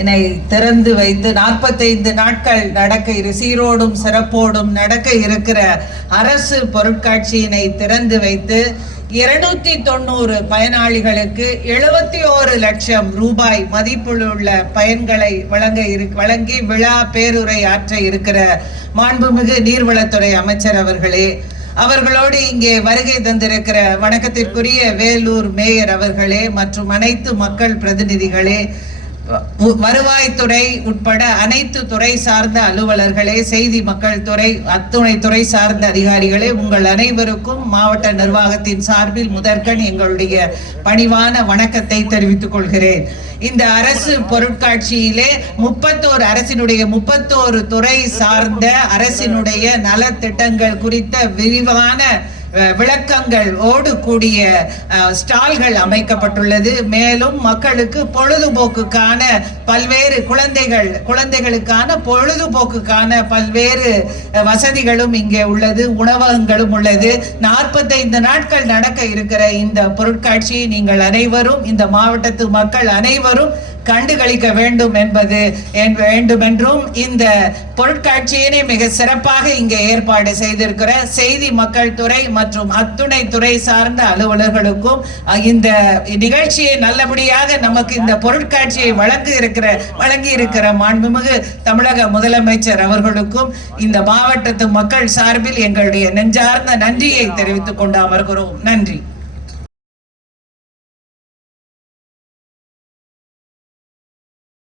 என்னை திறந்து வைத்து 45 நாட்கள் சீரோடும் சிறப்போடும் நடக்க இருக்கிற அரசு பொருட்காட்சியினை திறந்து வைத்து 290 பயனாளிகளுக்கு 71 லட்சம் ரூபாய் மதிப்புள்ள பயன்களை வழங்கி விழா பேருரை ஆற்ற இருக்கிற மாண்புமிகு நீர்வளத்துறை அமைச்சர் அவர்களே, அவர்களோடு இங்கே வருகை தந்திருக்கிற வணக்கத்திற்குரிய வேலூர் மேயர் அவர்களே மற்றும் அனைத்து மக்கள் பிரதிநிதிகளே, வருவாய்த்துறை உட்பட அனைத்து துறை சார்ந்த அலுவலர்களே, செய்தி மக்கள் துறை அத்துணை துறை சார்ந்த அதிகாரிகளே, உங்கள் அனைவருக்கும் மாவட்ட நிர்வாகத்தின் சார்பில் முதற்கண் எங்களுடைய பணிவான வணக்கத்தை தெரிவித்துக் கொள்கிறேன். இந்த அரசு பொருட்காட்சியிலே அரசினுடைய 31 துறை சார்ந்த அரசினுடைய நலத்திட்டங்கள் குறித்த விரிவான விளக்கங்கள் ஓடு கூடிய ஸ்டால்கள் அமைக்கப்பட்டுள்ளது. மேலும் மக்களுக்கு பொழுதுபோக்குக்கான பல்வேறு குழந்தைகளுக்கான பொழுதுபோக்குக்கான பல்வேறு வசதிகளும் இங்கே உள்ளது, உணவகங்களும் உள்ளது. 45 நாட்கள் நடக்க இருக்கிற இந்த பொருட்காட்சியை நீங்கள் அனைவரும், இந்த மாவட்டத்து மக்கள் அனைவரும் கண்டுகளிக்க வேண்டுமென்றும் இந்த பொருட்காட்சியினை மிக சிறப்பாக இங்கே ஏற்பாடு செய்திருக்கிற செய்தி மக்கள் துறை மற்றும் அத்துணை துறை சார்ந்த அலுவலர்களுக்கும், இந்த நிகழ்ச்சியை நல்லபடியாக நமக்கு இந்த பொருட்காட்சியை வழங்கி இருக்கிற மாண்புமிகு தமிழக முதலமைச்சர் அவர்களுக்கும் இந்த மாவட்டத்து மக்கள் சார்பில் எங்களுடைய நெஞ்சார்ந்த நன்றியை தெரிவித்துக் கொண்டு அமர்கிறோம். நன்றி.